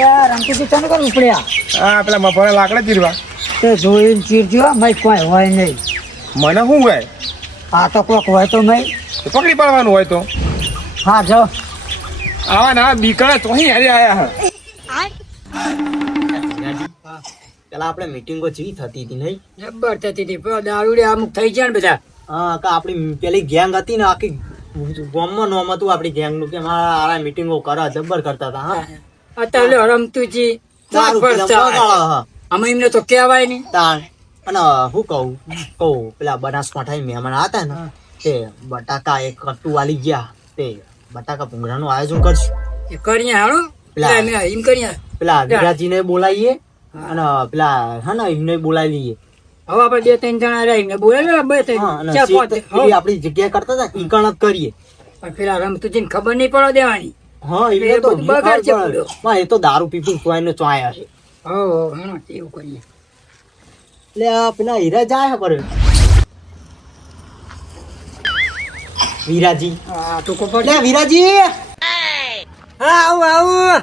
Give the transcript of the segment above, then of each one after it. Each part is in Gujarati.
યાર રમતી તને કોણ ઉપડ્યા? હા પેલા મફળા લાકડા ચીરવા. તે જોઈને ચીરજો મય કોઈ હોય નહીં. મને શું હોય? આ તો કોક હોય તો મય તો પકડી પાડવાનું હોય તો. હા જો આવા ના બીકણા તો અહીં હારે આયા પેલા આપણે મીટિંગો જેવી થતી હતી નહીં? જબ્બર થતી હતી પણ દારૂડિયા અમુક થઈ ગયા ને બધા. હા કે આપણી પેલી ગેંગ હતી ને આખી ગામમાં નોમ હતું આપણી ગેંગનું કે મારા મીટિંગો કરા જબ્બર કરતા હતા. હા અત્યારે રમતું જી દારૂ પીને પગાળો, હા. અમે એમને તો કહેવાય નહીં. તાણ અને હું કહું પેલા બનાસકાંઠા મહેમાન હતા ને તે બટાકા એક કટ્ટુ વાલી ગયા તે બટાકા ભૂંગળાનું આયોજન કરશું. એ કરીએ હાલો પેલા એમ કરીએ. પેલા વિરાજીને બોલાવીએ અને પેલા હા ને એમને બોલાવી લઈએ. હવે આપણે બે ત્રણ જણા રહીને બોલે બે હા, અને ત્રણ ચાર પાંચ. પેલી આપણી જગ્યા કરતા હતા ઈ કણક કરીએ. પણ પેલા રમતું જીને ખબર નહીં પડવા દેવાની. હા એ એમને તો બધું બગાડ છે ખબર. પૂરો. હા, એ તો દારૂ પીપી ચોયનો ચોયા છે. હો હા એવું કરીએ. એટલે આ પેલા હીરા જાય પર વિરાજી. હા તો કોપર એટલે વિરાજી હા આવું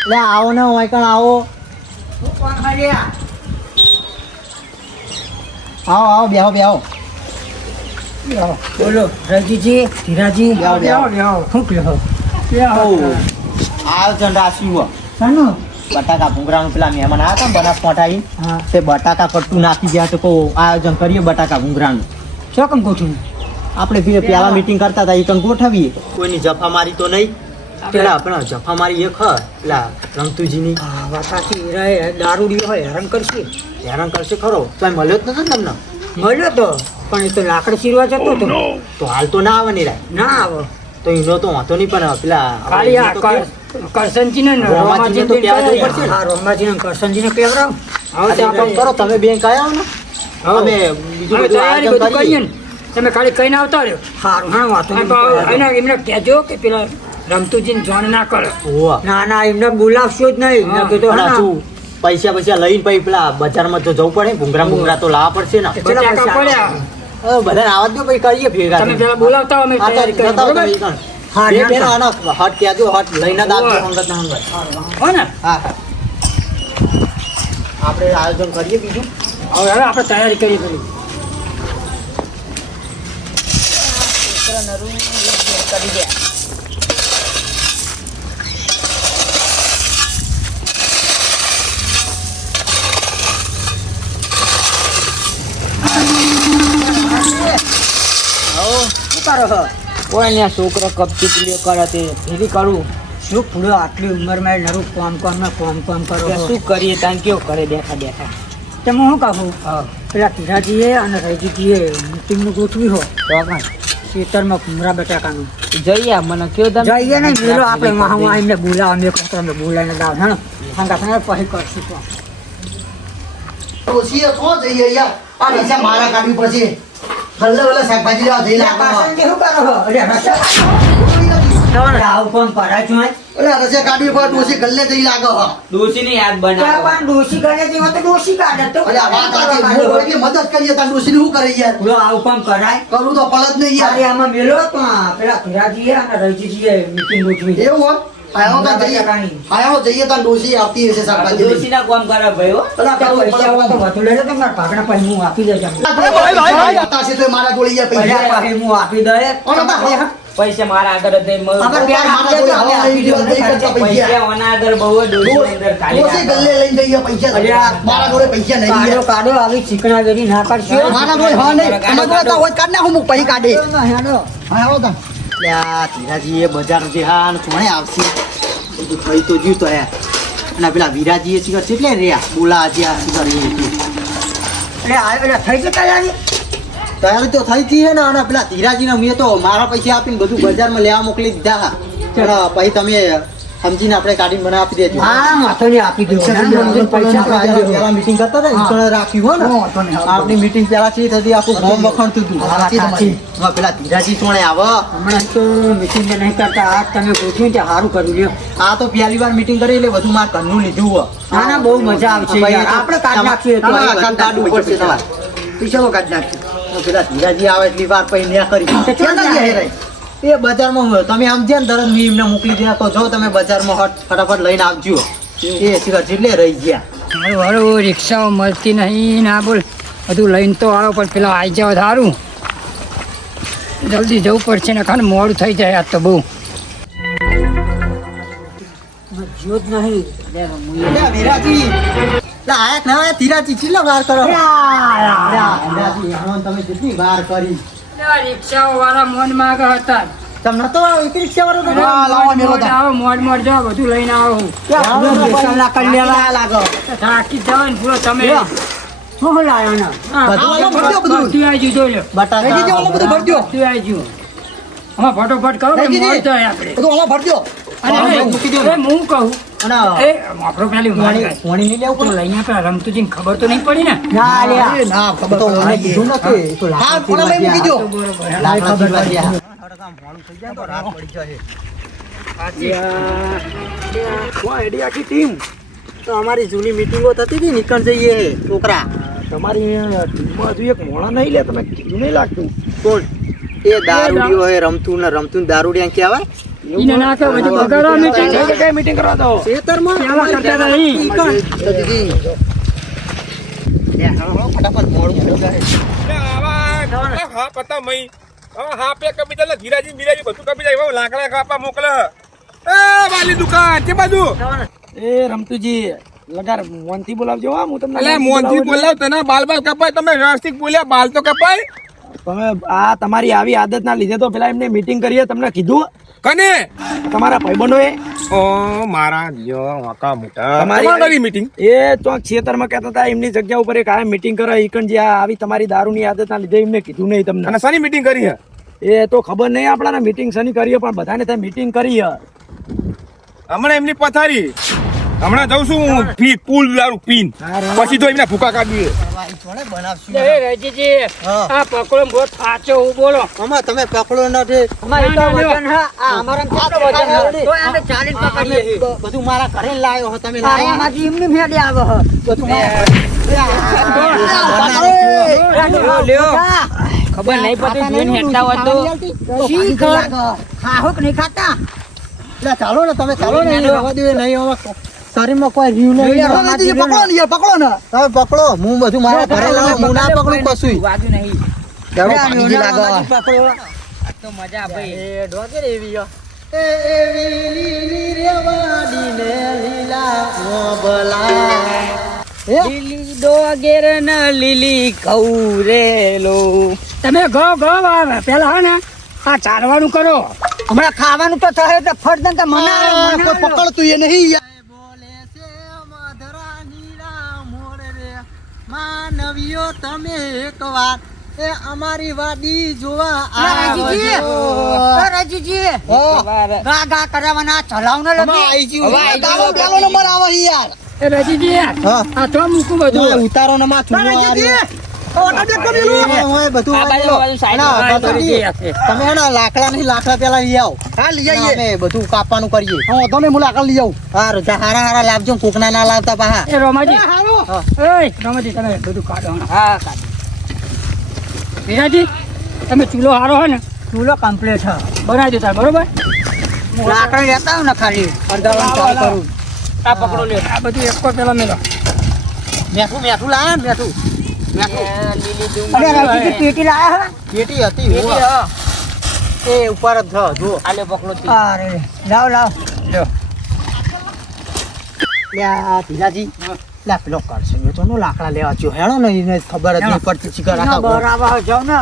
એટલે આવો ને હોય કણ આવો. આવો બેહો બેહો. બોલો રજીજી ધીરાજી બેહો, બેહો. શું કહો આયોજન રાખ્યું શાનું? બટાકા ભૂંગળાનું પેલા મહેમાન આવ્યા હતા ને બનાસકાંઠા ઈ. હા તે બટાકા કટ્ટુ નાખી ગયા તો કહું આયોજન કરીએ બટાકા ભૂંગળાનું. ચોકમ ગોઠવું. આપણે પેલા મીટિંગ કરતા હતા એ કણ ગોઠવીએ. કોઈની જફા મારી તો નહીં. પેલા જફા મારી એક પેલા રમતુજીની વાતાથી રહે દારૂડી હોય હેરાન કરશે. હેરાન કરશે ખરો. તો મળ્યો જ નતો ને તમને? મળ્યો તો પણ એ તો લાકડ ચીરવા જતો હતો. તો હાલ તો ના આવે ને રાય. ના આવો તો એનો તો વાંધો નહીં પણ પેલા ખાલી આ એનો તો કેવું? કરસનજીને ને રોમાજીને તો કહેવા જવું પડશે ને. હા રોમાજીને ને કરસનજીને કહેવરાવ. હવે તે આપણે કરો તમે બેંક આવ્યા ને અમે બીજું અમે બધું તૈયારી આયોજન બધું કરીએ. કરીએ ને તમે ખાલી કહીને આવતા રહ્યો. સારું હા વાતો નહીં. એમને કહેજો કે પેલા રમતુજીને જોણ ના કરે. હોવા. ના ના એમને બોલાવશો જ નહીં. એમને કીધું અને હા શું પૈસા લઈને પછી પેલા બજારમાં તો જવું પડે ભૂંગળા તો લાવવા પડશે ને. બટાકા પડ્યા. બધાને આવા દો પછી કરીએ ભેગા તમે થઈને. પેલા બોલાવતા હો, અમે હા, તો તૈયારી કરીએ. જતા હો તમે બરોબર? ઈ કણ. હા, બે ના, બેનો ના. આનો હટ કહેજો, હટ લઈને જ આવજો હંગત ના હંગત. હો ને હા. આપણે આયોજન કરીએ બીજું. હવે આપણે તૈયારી કરીએ પેલી. કોઈ છોકરો કપચી પીલીઓ કરે તે ભેગી કરું. શું પૂરો આટલી ઉંમરમાં નરું કોમ કરો શું કરીએ તાન કેવું કરે બેઠા બેઠા. તમે શું કહું પેલા કિરાજીએ અને રજીજીએ મીટિંગનું ગોઠવી હો ખેતરમાં ભૂમરા બટાકાનું જઈએ મને કયો તમે જઈએ નહીં મેલો આપણે વાહ એમને બોલાવ અમે અમે બોલાવીને લાવ હા સાંગા સાંગા પછી કરશું તો ડોશીએ તો જઈએ યાર આ પૈસા મારા કાઢવી પડશે ગલ્લે ગલ્લે શાકભાજી લેવા જઈ આવું પણ પડાય છું રસે કાઢવી પડે ડોશી ગલ્લે જઈ લાગો ડોશીને યાદ પણ ડોશી કરે છે તો ડોશી કાઢે તો અરે આ વાત સાચી હું કોઈ મદદ કરીએ તાર ડોશીને શું કરે યાર પૂરો આવું પણ કરાય કરું તો પડત નહીં યાર અરે આમાં મેલો તો પેલા કિરાજીએ અને રજીજીએ મીટિંગ ગોઠવી એવું હોય આયો જઈએ તાર ડોશી આવતી હશે શાકભાજી લઈને. ડોશીના કામ કરે ભાઈ હો. પેલા કરું પૈસા હોય તો વધુ લેજો તો મારા ભાગના પછી હું આપી દેજો હતા છે તો મારા જોડે યાર પૈસા પછી હું આપી દે ઓનો બા પૈસા મારા આગળ જ નહીં મળે. અમારે બે મારા જોડે હવા લઈ લીધો નહીં કરતા પૈસા પૈસા ઓના આગળ બહુ જ ડોશીના અંદર ખાલી ડોશી ગલ્લે લઈને જઈએ પૈસા મારા જોડે પૈસા નહીં કાઢો યાર કાઢો આવી ચીકણા વેરી ના કરશો મારા જોડે હા નહીં તમારા જોડે તો હોય કાઢ નાખું હું પૈસા કાઢે હેડો હા આવો તા ધીરાજી એ બજાર જે હા ને કોણે આવશે બધું થઈ તો જ્યું તો યાર. અને પેલા વિરાજી એ શિખર એટલે રહ્યા બોલા આજે આ શિખર એ એટલે થઈ છે તૈયારી તૈયારી તો થઈ હતી હે ને અને પેલા ધીરાજીને મેં તો મારા પૈસા આપીને બધું બજારમાં લેવા મોકલી દીધા હા પણ પછી તમે સમજીને આપણે કાઢીને મને આપી દેજો. હા માથો ને આપી દો પેલા મીટિંગ કરતા હતા ઈકણ રાખ્યું હો ને આપણી મીટિંગ પેલા થી થતી આખું ગામ વખણતું હતું. હવે પેલા ધીરાજી સોણે આવો હમણાં તો મીટિંગ નહીં કરતા આ તમે પૂછ્યું તે સારું કર્યું લ્યો આ તો પહેલી વાર મીટિંગ કરી એટલે બધું મારા ઘરનું લીધું હો. ના ના બહુ મજા આવશે યાર. આપણે કાઢી નાખીએ તો તમારે કાઢવું પડશે તમારે. પૈસા કાઢ નાખી પેલા ધીરાજી આવે એટલી વાર પછી ન્યા કરી તો ચાલ ક્યાં જાય. જાય રે એ બજારમાં હોય તમે સમજ્યા ને તરત મેં એમને મોકલી દીધા તો જો તમે બજારમાં ફટાફટ લઈને આવજો એ સિગરેટ એટલે રહી ગયા મારું હારું રિક્ષાઓ મળતી નહીં ના બોલ બધું લઈને તો આવ્યો પણ પેલા આવી જાવ સારું જલ્દી જવું પડશે ને ખાને મોડું થઈ જાય આજ તો બહુ જ્યોત નહીં અલ્યા વિરાજી લા આયા ના આયા ધીરાજી ચીલા વાર કરો વિરાજી હમણાં તમે કેટલી વાર કરી રિક્ષાઓ વાળા મોન માગ હતા તમને તો એક રિક્ષા વાળો તો મોડ મોડ જાઓ બધું લઈને આવો લાગો થાકી જાવ ને પૂરો તમે શું લાયો ને બધું આવી ગયું જોઈ લો બટાકા બધું આવી ગયું આમાં ફટોફટ કરો ને મોડ જાય આપણે અને મૂકી દો. એ હું કહું અને એ આપણો પેલી પાણી નહીં લેવું તો લઈને પેલા રમતુજીને ખબર તો નહીં પડી ને ના ખબર તો મને કીધું નથી એ તો લાકડી તો બરોબર ખબર પડી આખી ટીમ તો અમારી જૂની મીટિંગો થતી હતી નીકળ જઈએ છોકરા તમારી ટીમમાં હજુ એક મોણા નહીં લે તમે કીધું નહીં લાગતું કોણ એ દારૂડિયો હે રમતું ને દારૂડિયા કહેવાય ઈને નાખે બધું બગાડો મીટિંગ કઈ મીટિંગ કરવા દો ખેતરમાં કેવા કરતા નહીં ફટાફટ મોડું થઈ જાય. હા પતા મઈ હા પે કપી દે ધીરાજી બિરાજી બધું કપી જાય હવે લાકડા કાપા મોકલે એ વાલી દુકાન કે બાજુ એ રમતુજી લગાર મોનથી બોલાવજો હા હું તમને અલે મોનથી બોલાવ તને બાલ બાલ કપાય તમે વ્યવસ્થિત બોલ્યા બાલ તો કપાય તમે આ તમારી આવી આદત ના લીધે તો પેલા એમને મીટિંગ કરીએ તમને કીધું કને તમારા ભાઈબંધોએ ઓ મારા જો વાકા મોટા તમારી તમારી મીટિંગ એ ચોક ખેતરમાં કહેતા હતા એમની જગ્યા ઉપર એક આ મીટિંગ કરે ઈકણ જે આ આવી તમારી દારૂની આદત ના લીધે એમને કીધું નહીં તમને અને સાની મીટિંગ કરી હે એ તો ખબર નહીં આપણાને મીટિંગ શની કરીએ પણ બધાને ત્યાં મીટિંગ કરી હમણાં એમની પથારી હમણાં જઉં છું હું પુલ દારૂ પીન પછી તો એમને ભૂકા કાઢીએ જોડે બનાવશું એ રજીજી હા. આ પકડો બહુ થાચો હું બોલો આમાં તમે પકડો નથી અમારે તો વજન હા આ અમારા કેટલો વજન હા તો આને ચાલીને પકડીએ બધું મારા ઘરે લાયો હો તમે લાયા આમાંથી એમની મેડી આવે હ બધું લ્યો ખબર નહીં પડતી જોઈને હેડતા હોય તો ખાહુક નહીં ખાતા ચાલો ને તમે ચાલો ને એને રવા દો નહીં હવે શરીરમાં કોઈ રીવ નહીં પકડો ને પકડો ને તમે પકડો હું બધું મારા ઘરે લાવું હું ના પકડું કશું વાજુ નહીં ચાલો પાણી લાગો તો મજા ભાઈ એ ડોકે એવી એ એવી લીલી રેવાડી ને લીલા મોબલા લીલી ડોગેર ન લીલી કૌરેલો તમે ગો પેલા હે ને આ ચારવાનું કરો હમણાં ખાવાનું તો થાય એટલે ફરદન તો કોઈ પકડતું એ નહીં બોલે છે મધરા નીરા મોર રે માનવીઓ તમે એકવાર એ અમારી વાડી જોવા આવજો રાજીજી ગા ગા કરવાના ચલાવને નંબર આવે યાર એ રાજીજી હા. આ તો મૂકું બધું ઉતારો ને માં તમે તમે હે ને લાકડા નહીં લાકડા પેલા લઈ આવો હા લઈ આવીએ અમે બધું કાપવાનું કરીએ હા તમે મુલાકાત લઈ આવો હારું હારા લાવજો કોકના ના લાવતા પાહા એ રોમાજી એ રોમાજી તમે બધું કાઢો હા કાઢો વિરાજી તમે ચૂલો હારો હોય ને ચૂલો કમ્પ્લીટ હા બનાવી દો તાર બરોબર લાકડા લેતા આવ ને ખાલી અડધા ચાલુ કરું આ પકડો લ્યો આ બધું એક પેલા મેલો મેઠું લાયા મેઠું પેટી લાયા પેટી હતી એ ઉપર જ છે જો આલે પકડો અરે લાવ લ્યો લ્યા ધીરાજી લા પેલો કરશે મેં તો નો લાકડા લેવા જો હેણો ને એને ખબર જ નહીં પડતી ચીકર રાખા બરાબર જાવ ને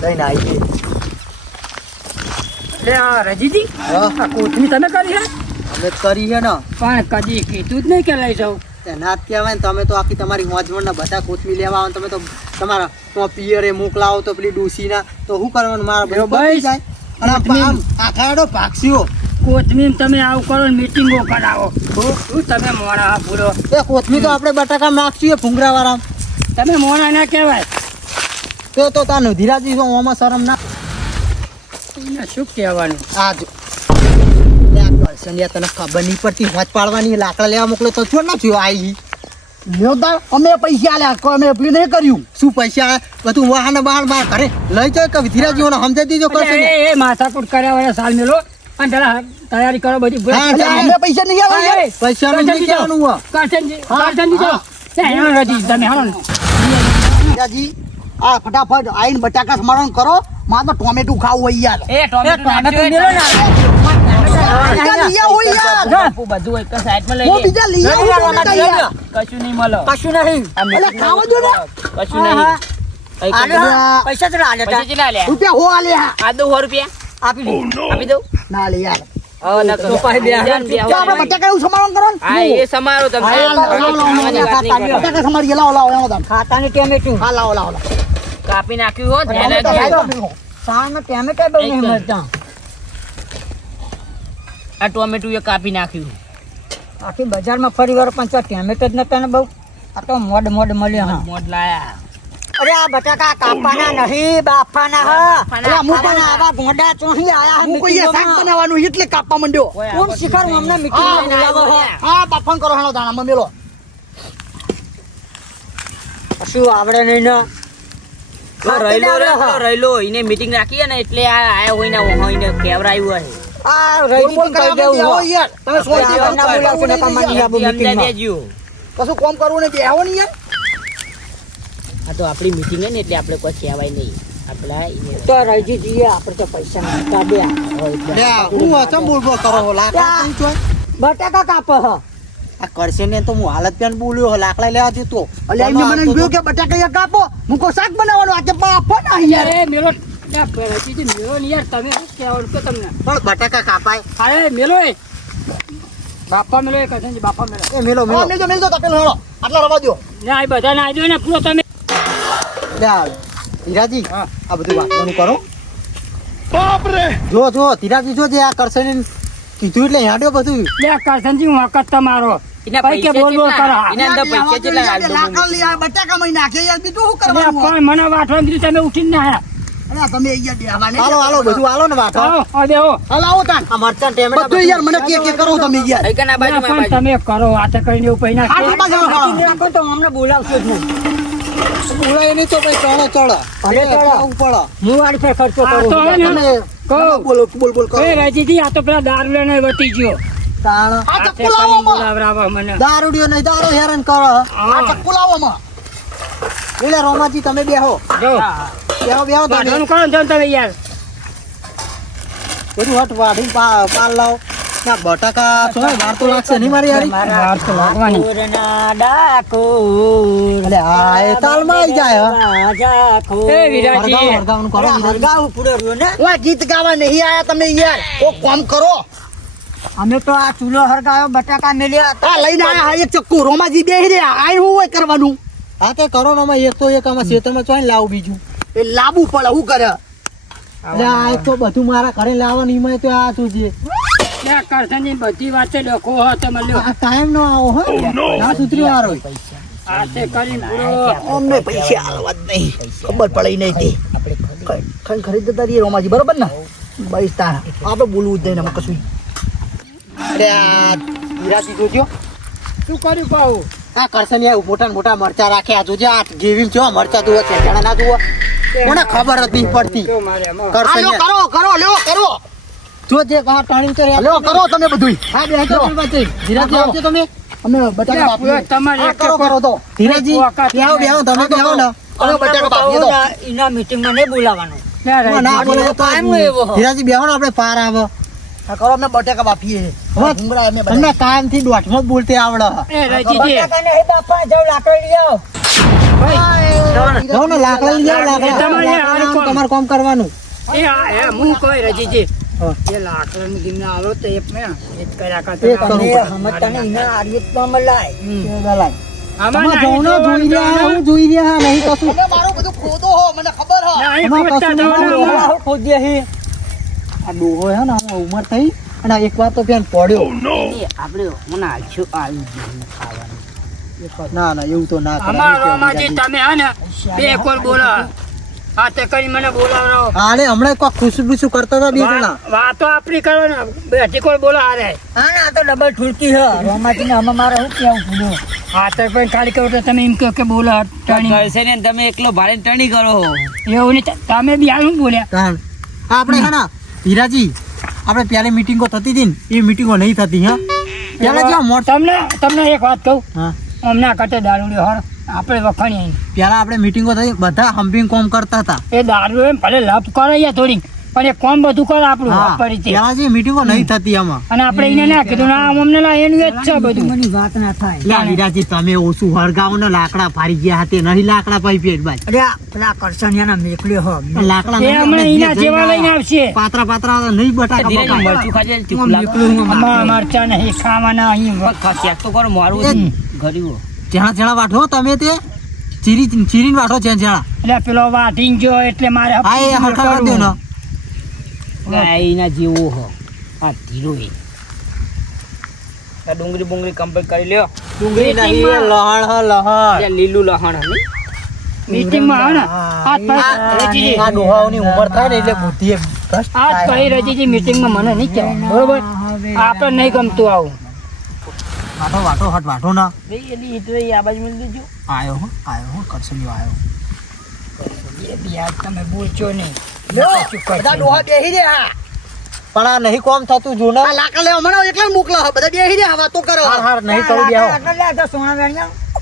લઈને આવી લે આ રજીજી હા. આ કોથમી તમે કરી હે અમે કરી છે ને પણ કદી કીધું જ નહીં કે લઈ જાઉં ના જ કહેવાય ને તમે તો આખી તમારી મોજવણના બધા કોથમી લેવા આવો ને તમે તો તમારા પિયરે મોકલાવો તો પેલી ડોસીના તો શું કરવાનું મારા બધું ભાઈ, પતી જાય અને આખાડો ભાગસ્યો કોથમીર તમે આવું કરો ને મીટિંગો કરાવો શું તમે મોણા પૂરો એ કોથમી તો આપણે બટાકા નાખશું એ ભૂંગરા વાળા તમે મોણા ના કહેવાય તો તાનું ધીરાજી તો ઓમાં શરમ ના એને શું કહેવાનું આ જો લ્યા કરશે ને તને ખબર નહીં પડતી હોજ પાડવાની લાકડા લેવા મોકલો તો છોડ ના થયો આવી લ્યો તાર અમે પૈસા આલ્યા કોઈ અમે પેલું નહીં કર્યું શું પૈસા બધું વાહન બહાર બહાર કરે લઈ જાય કે ધીરાજીઓને સમજાઈ દીજો કરશે ને. એ માથાકૂટ કર્યા વાળા સાલ મેલો અને પેલા તૈયારી કરો બધી હા, એટલે અમે પૈસા નહીં આલ્યા યાર. પૈસાનું નહીં કહેવાનું હોય. કરશનજી જાઓ. અહીંયા રજી તમે હાલો ને. હીરાજી, આ ફટાફટ આઈને બટાકા સમારણ કરો મારે તો ટોમેટું ખાવું હોય યાર એ ટોમેટો મેલો ને. બીજા લઈ આવો યાર હું બીજા લઈ આવું ટોમેટા યાર કશું નહીં મળે. કશું નહીં. એટલે ખાવા દો ને કશું નહીં. પૈસા ચલા આલ્યા તા? રૂપિયા હો આલ્યા આપી દઉં ના લે યાર તો આપણે બટાકા એવું સમારણ કરો ને બટાકા સમારીએ લાવો લાવો તમે ખાતાની ટેમેટું હા લાવો લાવો લાવો કાપી નાખ્યું હોત ને ટોમેટો એને ખાઈ લો. સામે ટેમેટા બહુ નહીં મળતા. આ ટોમેટું એ કાપી નાખ્યું. આખી બજારમાં ફરી વાર પણ ટેમેટો જ નતા ને બહુ. આ તો મોડ મળ્યો. હા મોડ લાયા. અરે આ બટાકા કાપવાના નહીં બાફાના હા. અલા, હું પણ આવા ગોંડા ચોહી આયા હું કોઈ શાક બનાવવાનું એટલે કાપવા માંડ્યો કોણ શીખર અમને મીટિંગ લઈને આવ્યો છે. હા બાફણ કરો હાલો દાણા મેલો શું આવડે નહીં ને રહેલો એને મીટિંગ રાખી ને એટલે આ આયા હોય ને કેવરાયું હોય આ બોલ રહી બોલ કહી કરાવવા દેવું દેવો હો. યાર તમે સોય આપણે દેવા ના બોલાવશો ને કામ નહીં આવું meeting માં. કશું કોમ કરવું ને બેહો ને યાર આ તો આપણી મીટિંગ હે ને એટલે આપણે કોઈ કહેવાય નહીં આપણા તો રહીજી જઈએ આપણે તો પૈસા નાખતા બે લે, હું અચમ બોલ બોલ કરો હો, લાકડા નહીં ચોય. બટાકા કાપો હ આ કરશે ને તો હું હાલત પેન બોલ્યો હો, લાકડા લેવા જતો એટલે એમને મને જોયું કે બટાકા યાર કાપો હું કોઈ શાક બનાવવાનું આજે બાફો ના યાર એ મેલો રહીજી મેલો ને યાર તમે શું કહેવાનું કે તમને પણ બટાકા કાપાય અરે મેલો એ બાપા મેલો એ કસનજી બાપા મેલો એ મેલો મેલો મેલ દો તપેલ હેડો આટલા રવા દો ને આ બધા ના દો ને પૂરો તમે લે ધીરાજી હા. આ બધું વાંચવાનું કરો જો ધીરાજી જો જે આ કરશે ને કીધું એટલે હેડ્યો બધું લે કરશનજી હું હકત તમારો એના કઈ કે પૈસા બોલ બોલ કેટલા? કરો એના અંદર પૈસા કેટલા હાલ દો લાકડા લઈ આ બટાકા માં નાખે યાર બીજું શું અરે કરવાનું હોય? પણ મને વાટવાનું કીધું તમે ઉઠીને ના આયા. અરે તમે યાર બેહવા નહીં હાલો હાલો બધું હાલો ને વાંચો આવો આ દેવો હાલ આવો તાન આ મરચાં ટેમેટા બધું યાર મને કે કરો તમે યાર કઈકના પણ બાજુમાં તમે કરો વાત કરીને એવું પૈના આટલી બાજુ કરો. નાખો તો અમને બોલાવશો જ નહીં. બોલાય નહીં તો ભાઈ ચડો ચડો ભલે ચડો. પડો હું વાળી ફેર ખર્ચો કરું તમે કહું બોલો બોલ બોલ કરો એ રાજીજી આ તો પેલા દારૂ લઈને વટી ગયો તાણ આ હાથે ચક્કુ લાવો કરીને માં બોલાવરાવો મને દારૂડિયો નહીં દારૂ હેરાન કરો આ હા. ચક્કુ લાવો માં એટલે રોમાજી તમે બેહો જો બેહો તમે વાઢવાનું કરો ને તમે યાર બધું હટ વાઢીને પાલ લાવો ના બટાકા છો વાર તો લાગશે નહીં મારી યારી વાર તો લાગવાની. અલે આ એ તાલમાં આવી જાય હો. એ વિરાજી હરગાવાનું કરો વિરાજી. ઓય ગીત ગાવા નહીં આયા તમે યાર ઓ કામ કરો અમે તો આ ચૂલો હરગાયો બટાકા મેલ્યા આ લઈને આયા હા એક ચક્કુ રોમાજી બેહી રહ્યા આ હું હોય કરવાનું હા તે કરો ને આમાં એક તો એક આમાં ક્ષેત્રમાં ચોઈને લાવું બીજું એ લાવવું પડે હું કરે એટલે આ એક તો બધું મારા ઘરે લાવવાનું એમાં તો આ તું જે કરશનજી બધી વાતે લખો હો તમે લ્યો આ ટાઈમ નો આવો હો ના સુધરી વારો આ તે કરીને પૂરો અમને પૈસા આલવા જ નહીં ખબર પડે નહીં તે ખરી ખરીદતા રહીએ રોમાજી બરોબર ને બસ તારા આપણે બોલવું જ નહીં ને કશું અરે આ વિરાજી જોજો શું કર્યું કહું આ કરશે ને મોટા મોટા મરચા રાખ્યા જોજે આ ગેવીમ જો મરચા જુઓ છે જણા ના જુઓ કોને ખબર જ નહીં પડતી જો મારે એમાં કરશે લ્યો ને કરો કરો લ્યો કરો જો જે આ ટર્નિંગ તો લ્યો કરો તમે બધું હા બેહજો ધીરાજી આવજો તમે અમે બટાકા બાફીએ તમારે હા એક કરો કરો તો ધીરાજી બેહો બેહો તમે બેહો ને અમે બટાકા બાફીએ તો એના મીટિંગમાં નહીં બોલાવાનું ના બોલે તો ધીરાજી બેહો ને આપણે પાર આવે હા, કરો અમે બટાકા બાફીએ હા. ભૂંગળા અમે તમને બનાવીએ. કાયમથી દોઢમાં જ બોલતે આવડે એ રજીજી જાઓ ને લાકડા લઈ જાઓ લાકડા તમારે આ કોમ. તમારે કામ કરવાનું એ આ એ હું કોઈ રજીજી હા. એ લાકડાની ગીમને આવો તો એક મેં એ જ કર્યા એ જ કરવું પડે. તમે જાઓ ને જોઈ રહ્યા હું જોઈ રહ્યા નહીં કશું તમે મારું બધું ખોદો હો મને ખબર હો એમાં કશું નહીં. આ ડોહો હે ને આમાં ઉંમર થઈ અને એક વાર તો પેન પડ્યો આપણે મને આલશું આવી ગયું ખાવાનું ના ના એવું તો ના અમારામાંથી તમે હે ને બે કોલ બોલો આ તે કરી મને બોલાવરાવો આને હમણાં કોઈ ખુશબુશુ કરતા હતા બે જણા વાતો આપણી કરો ને બે હજી કોલ બોલો હારે હા ના તો ડબલ ઠુલકી હે રોમાજી ને અમે મારે શું કેવું ભૂલ્યો હા તો પણ ખાલી કહો તો તમે એમ કહો કે બોલો ટણી કરશે ને તમે એકલો ભાડે ટણી કરો એવું નહીં તમે બી હાલ શું બોલ્યા તાણ. આપણે હે ને હીરાજી આપણે પહેલી મીટિંગો થતી હતી ને એ મીટિંગો નહીં થતી હા પહેલા જ્યાં મોટ તમને એક વાત કહું હા હમણાં કટે દારૂડી હર આપણે વખાણીએ પહેલા આપણે મીટિંગો થઈ બધા હમ્પિંગ કોમ કરતા હતા એ દારૂ એમ ભલે લપ કરે યા થોડીક પણ એ કોમ બધું કરે આપણું હા પરિચય પહેલા જે મીટિંગો નહીં થતી આમાં અને આપણે એને ના કીધું ના અમને ના એનું જ છે બધું વાત ના થાય લા હીરાજી તમે ઓછું હળગાવો ને લાકડા ફાડી ગયા હાથે નહીં લાકડા પાઈ પેટ બાજ પેલા કરસનિયાના મેકલ્યો હો લાકડા એ હમણાં એના જેવા લઈને આવશે પાતરા પાતરા નહીં બટાકા ધીરે બટાકા. મરચું ખાજે ચૂપ મરચા નહીં ખાવાના અહીં ખસ્યા તો કરો મારું ગરીબો જેણા જેણા વાઢો તમે તે ચીરીને વાઢો છે જેણા એટલે પેલો વાટીન ગયો એટલે મારે હા એ હરખા કરી દો ને ગાયના જેવો હો આ ધીરો એ આ ડુંગળી બુંગળી કમ્પ્લીટ કરી લ્યો ડુંગળી નહીં લહણ હ લહણ ત્યાં લીલું લહણ હે મીટિંગમાં આવે ને હાથ પાય આ ડોહાઓની ઉંમર થાય ને એટલે બુદ્ધિ એ ભ્રષ્ટ હાથ થાય. પાઈ રજીજી મીટિંગમાં મને નહીં કહેવાય બરોબર આપણે નહીં ગમતું આવું વાઢો વાઢો હટ વાઢો ના એલી ઈટ રહી આ બાજુ મળી દેજો આયો કરસલિયો આયો એ બી આજ તમે બોલજો નહીં બધા ડોહા બેહી દે હા પણ આ નહીં કોમ થતું જો ને લાકડા લેવા મને એકલા મોકલા હા બધા બેહી દે વાતો કરો હાર નહીં કરું બેહો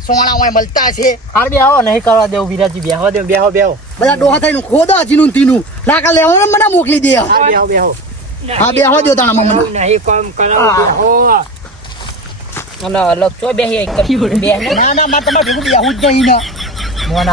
સોણા હોય મળતા છે હાર બેહો નહીં કરવા દેવું વિરાજી બેહો દે બેહો બધા ડોહા થઈને ખોદા જીનું તીનું લાકડા લેવા ને મને મોકલી દે બેહો હા બેહો દો તાણા મને નહીં કામ કરાવો અને અલગ છો બેહી બે ના મારે તમારે ભેગું બેહું જ નહીં ને મોન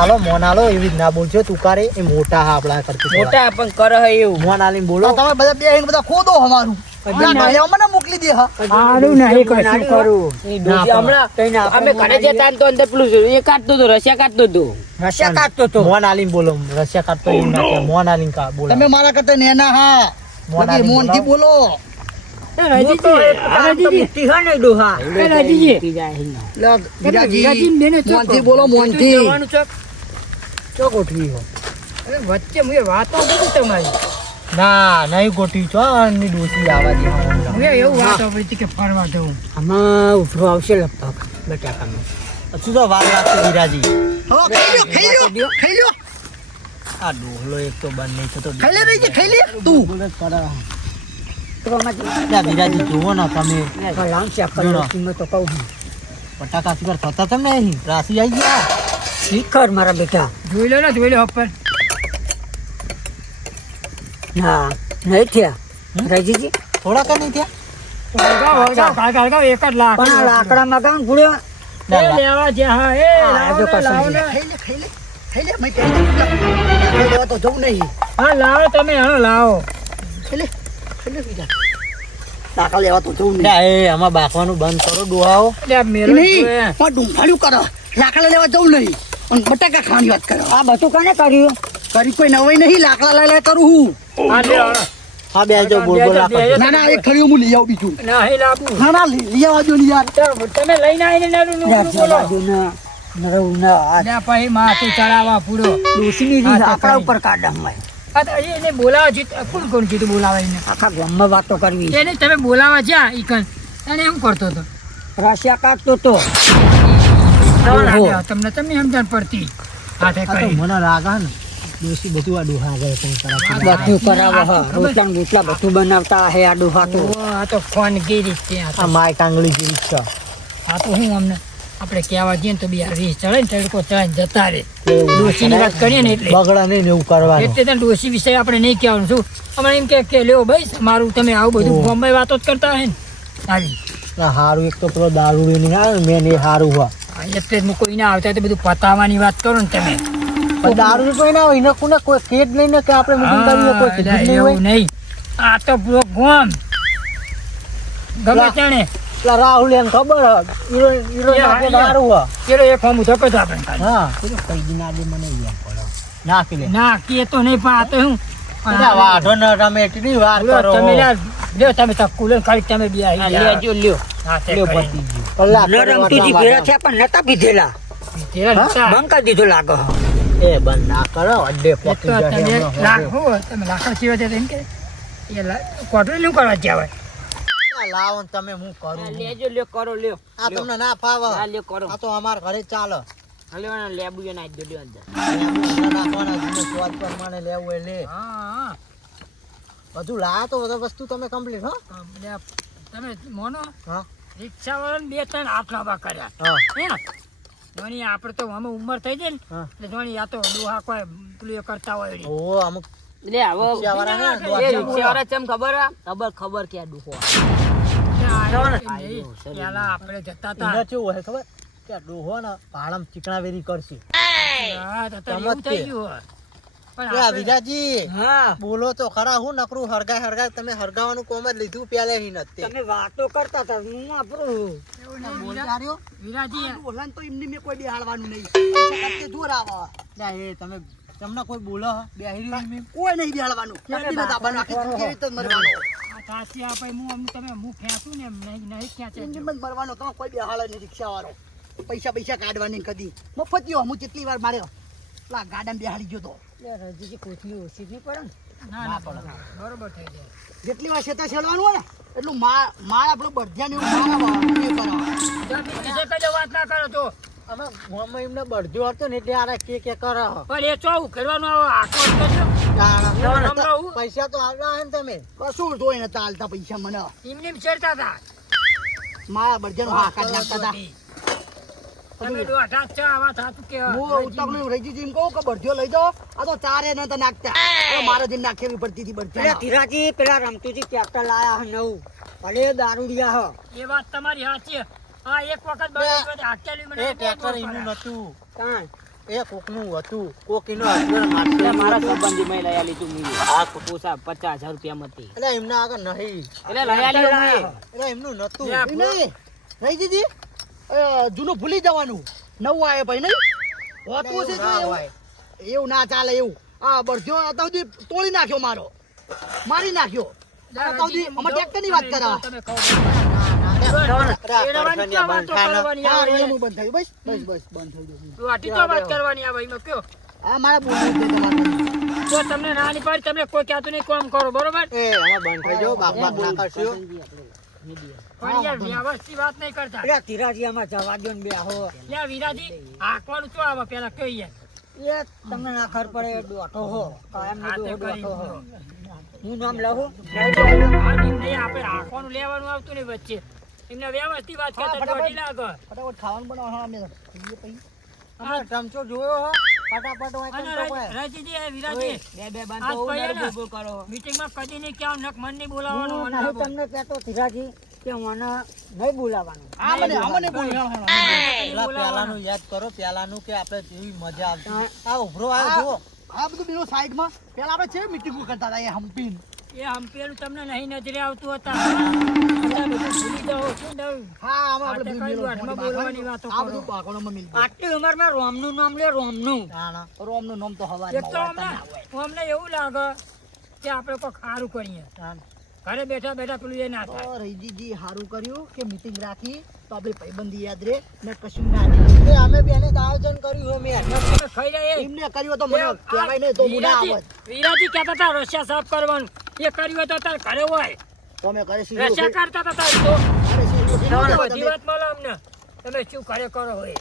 આલો એવી જ ના બોલજો તું કરે એ મોટા હા આપણા કરતી મોટા પણ કરે હે એવું મોન આલીને બોલો તમે બધા બેહીને બધા ખોદો અમારું લાકડા લેવા મને મોકલી દે હા સારું નહીં કશું કરું એ ડોસી હમણાં અમે ઘરે જતા ને તો અંદર પેલું એ કાઢતો હતો રસિયા કાઢતો હતો રશિયા કાઢતો તો મોન આલીને બોલો રશિયા કાઢતો એવું ના કે મોન આલીને કા બોલો તમે મારા કરતા નેના હા મોન થી બોલો બોલો મોન થી વચ્ચે મુએ વાતો કરી તમારી ના નહીં ગોઠવી છો ની ડોસી આવા દે મુએ એવું વાતો કરી કે ફરવા જવું આમાં ઉભરો આવશે લગભગ બટાકામાં હજુ તો વાર લાગશે વિરાજી ખાઈ લ્યો આ ડોહલો એક તો બંધ નહીં થતો ખાઈ લે તું વિરાજી જુઓ ને તમે તો કહું પટાકા શિકાર થતા તમે અહીં રાશિ આવી ગયા શીખર મારા બેટા જોઈ લો ઉપર ના નહીં થયા રજીજી થોડા કઈ નહીં થયા હળગાવ એક જ લાખ પણ આ લાકડામાં કામ ગુડ્યો એ લેવા જે હા એ લાવો ને, લાવો ને. ખાઈ લે મેં કહી લેવા તો જવું નહીં હા લાવો તમે હા લાવો ટાકા લેવા તો જવું નહીં એ આમાં બાકવાનું બંધ કરો ડોહાઓ એટલે આ મેલો જોયા. ડુંફાડ્યું કરો લાકડા લેવા જવું નહીં અને બટાકા ખાવાની વાત કરો આ બધું કોને કર્યું કરી કોઈ નવાઈ નહીં લાકડા લઈ કરું હું હા, લે, હા. હા બે જો બોલ બોલ ના ના એક ખડ્યું હું લઈ આવું બીજું ના હે લાવું ના ના લઈ આવવા જો ને યાર તમે લઈને આવીને નાનું નુકરું બોલો લે પછી માથું ચડાવવા પૂરો આપણા ઉપર કાઢવામાં આ તો એને બોલાવા જીત કોણ કીધું બોલાવા એને આખા ગામમાં વાતો કરવી એને તમે બોલાવા જ્યાં ઈકન એને એમ કરતો હતો રાશિયા કાઢતો તો તમને તમે સમજણ પડતી હાથે કરી મને લાગે ને દોસ્તી બધું આ ડોહા ગયો પણ કરા બધું કરાવે હા રોટલા ને બોટલા બધું બનાવતા હે આ ડોહા તો આ તો ફોન ગીરી છે આ માય કાંગળી જેવી છે આ તો હું અમને આપણે કહેવા જઈએ ને તો બી આ રીસ ચડે ને તડકો ચડાઈને જતા રહે ડોશીની વાત કરીએ ને એટલે બગડા નહીં ને એવું કરવાનું એટલે તને ડોશી વિશે આપણે નહીં કહેવાનું શું અમે એમ કે લેવો ભાઈ મારું તમે આવું બધું બોમ્બે વાતો જ કરતા હે ને આવી હારું એક તો પેલો દારૂ નહીં આવે ને મેન એ હારું હોય એટલે જ હું કોઈ ના આવતા તો બધું પતાવવાની વાત કરો ને તમે પણ દારૂ કોઈ ના હોય એને કોને કોઈ કેટ નહીં ને કે આપણે મીટિંગ કરીએ કોઈ કીધું જ નહીં હોય એવું નહીં આ તો પૂરો ગોમ ગમે તેને પેલા રાહુલ એમ ખબર હીરો દારૂ હોય પેલો એક હોમ ધક્કો જ આપણે ખાલી. હા કઈ દિન આજે મને એમ પડો નાખી લે ના કે તો નહીં પણ આ તો હું વાઢો ને તમે એટલી વાર કરો તમે લ્યો તમે તો કુલર ખાલી તમે બી આવી ગયા. લેજો લ્યો હા, તે લ્યો કરી. પતી ગયું રમતુજી ભેરા છે પણ નતા પીધેલા તેરા નતા. બંધ કરી દીધો લાગો એ બંધ ના કરો અડ્ડે એ તો પતી તમે જશે લાખો તમે લાખા સિવાય તો એમ કે એ ક્વાર્ટર નું કરવા જ્યાં હોય આ લાવો ને તમે હું હા, કરું લેજો લ્યો કરો લ્યો આ તમને ના ફાવે હા લ્યો કરો આ તો અમાર ઘરે ચાલે લ્યો ને લેબુ નાખી દો લ્યો અંદર નાખવાના જીને સ્વાદ પ્રમાણે લેવું એ લે હા બધું લાયા તો બધા વસ્તુ તમે કમ્પ્લીટ હો હા તમે મોનો હા રિક્ષા વાળાને 2-3 હાથ લાંબા કર્યા હા હે જોની આપણે તો અમે ઉંમર થઈ જાય ને હા. એટલે જોની આ તો ડોહા કોઈ પેલું એ કરતા હોય એની. ઓ અમુક લે આવો રિક્ષાવાળા ને એ રિક્ષાવાળા ચમ ખબર આ? ખબર કે આ ડૂહો નહીં, પેલા આપણે જતા હતા એને કેવું હોય ખબર કે આ ડોહો ને ભાડમ ચીકણાવેરી કરશે હા, તો અત્યારે એવું થઈ ગયું હોય. પણ એ આ આપણે- વિરાજી હા બોલો તો ખરા હું નકરું હરગાય તમે હરગાવાનું કોમ જ લીધું પેલે હી નથી તમે વાતો કરતા હતા હું આપણું એવું નહીં, બોલ વિરા- જાર્યો વિરાજી બોલાન તો એમની મેં કોઈ બેહાડવાનું નહીં કરતે જોર આવા એ તમે તમને કોઈ બોલો બેહી કોઈ નહીં બેહાડવાનું કેવી રીતે દાબા નાખી કેવી રીતે મરવાનો આ સાચી આ ભાઈ હું તમે હું ખેંચું ને એમ નહીં ખેંચે એમની જ મરવાનો તમે કોઈ બેહાડે નહીં રિક્ષા વાળો પૈસા કાઢવાની કદી મફત ગયો હું કેટલી વાર માર્યો પેલા ગાડામાં બેહાડી ગયો તો રજીજી કોથળી ઓછી નહીં પડે ને ના ના બરોબર થઈ જાય જેટલી વાર શેતા છેડવાનું હોય ને એટલું માળ આપણું બળધ્યાન એવું મારા તમે બીજે કઈ વાત ના કરો તો અમે ગામમાં એમને બળધ્યો હતો ને એટલે આરે કે કરે પણ એ ચો ઉકેલવાનું આખો કરજો પૈસા તો આવ્યા હે ને તમે કશું જોઈ નતા હાલતા પૈસા મને એમને એમ છેડતા હતા મારા બળધ્યાનું હાકાત નાખતા હતા તમે દોઢા ચા આવા થાતું કે હું ઉતાવળું રહી જઈ એમ કહું કે બળધ્યો લઈ જાઓ આ તો ચારે નતા નાખતા હવે મારે જઈને નાખેવી પડતી હતી બળધ્યા ધીરાજી પેલા રમતુજી ટ્રેક્ટર લાયા હે નવું ભલે દારૂડિયા હે એ વાત તમારી સાચી હા એક વખત બરાબર હાકેલી મને એ ટ્રેક્ટર એનું નતું કાંઈ એ કોકનું હતું કોક એનો હસબન્ડ મારશે મારા સંબંધી મેં લઈ આલી તું મીરી આ પોસા 50,000 રૂપિયા મતી એટલે એમના આગળ નહીં એટલે લઈ આલી મેં એટલે એમનું નતું લે, એ નહીં રહી દીધી જૂનું ભૂલી જવાનું નવું આવે ભાઈ નહીં હોતું છે તો એવું ના ચાલે એવું આ બળધ્યો અત્યાર સુધી તોડી નાખ્યો મારો મારી નાખ્યો અત્યાર સુધી અમે ટ્રેક્ટરની વાત કરા તમે કહો એરવાની ક્યાં વાતો કરવાની આ બંધ થયું બસ બંધ થઈ ગયું વાટી તો વાત કરવાની આ ભાઈમાં કયો આ મારા બોલવું છે તમારે તો તમને નાની પાડી તમે કોઈ કહેતું નહીં કામ કરો બરોબર એ હવે બંધ થઈ જાઓ બાપ ના કરશો પણ યાર વ્યવસ્થિત વાત નહીં કરતા એટલે ધીરાજી આમાં જવા દો ને બે હો લ્યા વિરાજી હાંકવાનું શું આવે પેલા કઈ યાર એ તમને ના ખબર પડે દોઠો હો કાયમ આ નો તે દોઠો હો કરી હું નામ લખું આ નિર્ણય આપણે હાંકવાનું લેવાનું આવતું નહીં વચ્ચે એમને વ્યવસ્થિત વાત કરતા દોઢી લાગો ફટાફટ ખાવાનું બનાવવા અમે અમારે ચમચો જોયો હો ફટાફટ હોય અને ચમચો હોય રાજીજી એ વિરાજી બે આજ બાંધો ભાઈ ઉનાળો બોલ કરો મીટિંગમાં કદી નહીં ક્યાં નક મન નહીં બોલાવવાનું હું મને નહીં તમને કહેતો ધીરાજી કે મને નહીં બોલાવાનું આમને બોલવાનું પેલા પેલાનું યાદ કરો પેલાનું કે આપણે જેવી મજા આવતી આ ઉભરો આવ્યો જુઓ આ બધું બીજો સાઈડમાં પેલા આપણે છે મીટિંગ કરતા હતા એ હમ્પીન એ હમ્પેલું તમને નહીં નજરે આવતું હતા બધા બધું ભૂલી જાઓ શું દઉં હા આમાં આ તે આપણે કઈ વાતમાં બોલવાની વાતો આ કરો. બધું પાકોણમાં મિલ આટલી ઉંમરમાં રોમનું નામ લે રોમનું ના રોમનું નામ તો હવા એક તો અમને એવું લાગે કે આપણે કોઈ સારું કરીએ ઘરે બેઠા બેઠા પેલું એ ના થાય રહીજીજી સારું કર્યું કે મીટિંગ રાખી તો આપણે ભાઈબંધી યાદ રે ને કશું ના થાય અમે બેને તો આયોજન કર્યું મેં તમે ખાઈ રહ્યા એ. એમને કર્યું તો મને કહેવાય નહીં તો મુના આવત વિરાજી કહેતા હતા રશિયા સાફ કરવાનું એ કર્યું હોય તો તારે ઘરે હોય તો અમે કરે છે રશિયા કરતા હતા તારે તો બધી વાત મળે અમને તમે શું ઘરે કરો હોય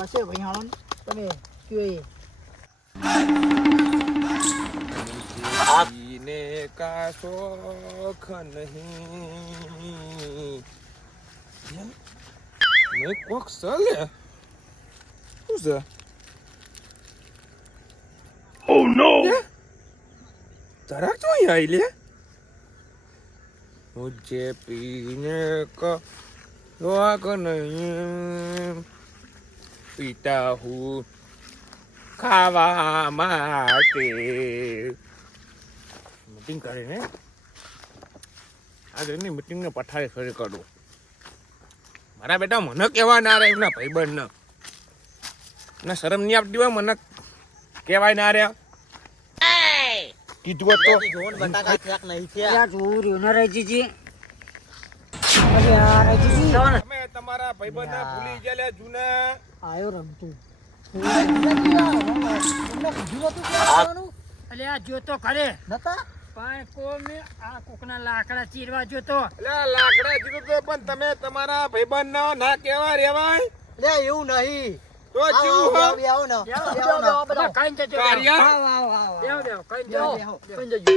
હશે ભાઈ હાલો તમે કયો એ જીને કા શોખ નહીં મેં કોક સલે શું છે ઓ નો તરા તો આઈ લે મુझे पीने का शौक नहीं पीता हूँ ખાવા માટે મીટિંગ કરીને આજે એની મીટિંગને પઠારે ખરી કરું મારા બેટા મને કહેવા ના રહે એમના ભાઈબંધ ને શરમ નહીં આપતી હોય મને કહેવાય ના રહ્યા કીધું તો જોન બટાકા ક્યાંક નહીં છે યાર જોવું રહ્યું ને રજીજી અરે આ રજીજી તમે તમારા ભાઈબંધને ભૂલી ગયા જૂના આયો રમતું એટલે આ જોતો ઘરે નતા પણ કોમે આ કોકના લાકડા ચીરવા જોતો. એટલે લાકડા કીધું તો પણ તમે તમારા ભાઈબંધ ના કેવા રેવાય લે એવું નહીં તો ચીવું હો? આવો ને બધા ખાઈને જજો. કારિયા? બેહો, ખાઈને જજો.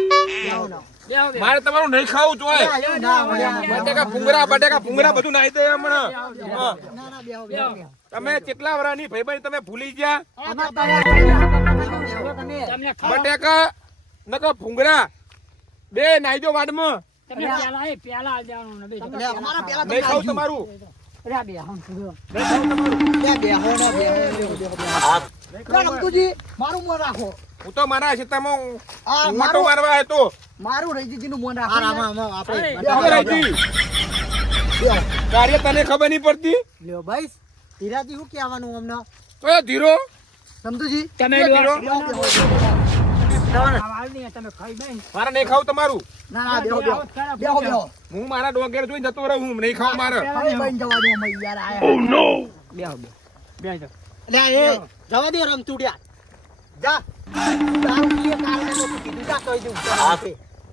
બેહો. મારે તમારું નહીં ખાવું જોઈએ. બટેકા ભૂંગરા બધું નાઈ દે હમણાં. હા. તમે કેટલા વર્ષની ભાઈબંધ તમે ભૂલી ગયા? તમને બટેકા નકો ભૂંગરા બે નાઈ દો વાડમાં. તમે પેલા આ દેવાનું ને બેજો. નહીં ખાવું તમારું. મારું મોં રાખો હું તો મારા ક્ષેત્રમાં આ મોટો મારવા હતો. મારું રહીજી નું મોં રાખો આપણે ખબર હતી? કાર્ય તને ખબર નહીં પડતી? લ્યો ભાઈ ધીરાજી શું કહેવાનું અમને કયો ધીરો? સમજુજી તમે ધીરો? હાલ નહીં, તમે ખાઈ બેન. મારે નહીં ખાવું તમારું. ના બેહો હું મારા ડોંગેર જોઈને જતો રહું. હું નહીં ખાવું મારે. હવે બન જવા દો અમે યાર આયા બેજો. લે એ જવા દે રમતુડિયા જા દારૂ પીએ કારણે તો કીધું જા કહી દઉં